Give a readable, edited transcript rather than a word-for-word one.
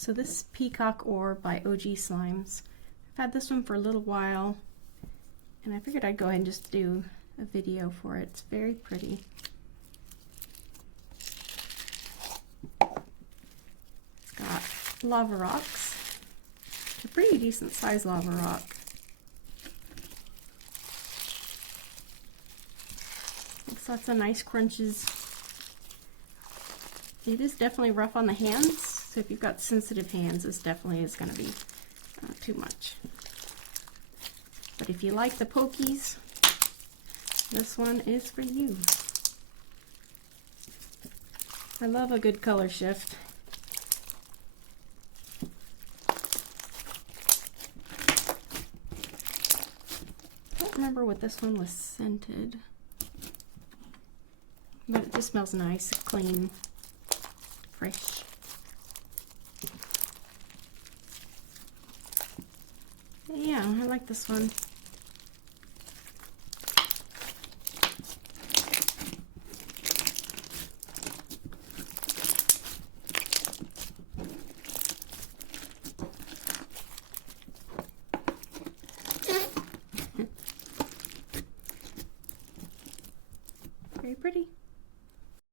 So this is Peacock Ore by OG Slimes. I've had this one for a little while, and I figured I'd go ahead and just do a video for it. It's very pretty. It's got lava rocks. A pretty decent sized lava rock. It's lots of nice crunches. It is definitely rough on the hands, so if you've got sensitive hands, this definitely is going to be too much. But if you like the pokies, this one is for you. I love a good color shift. I don't remember what this one was scented, but it just smells nice, clean, fresh. Yeah, I like this one.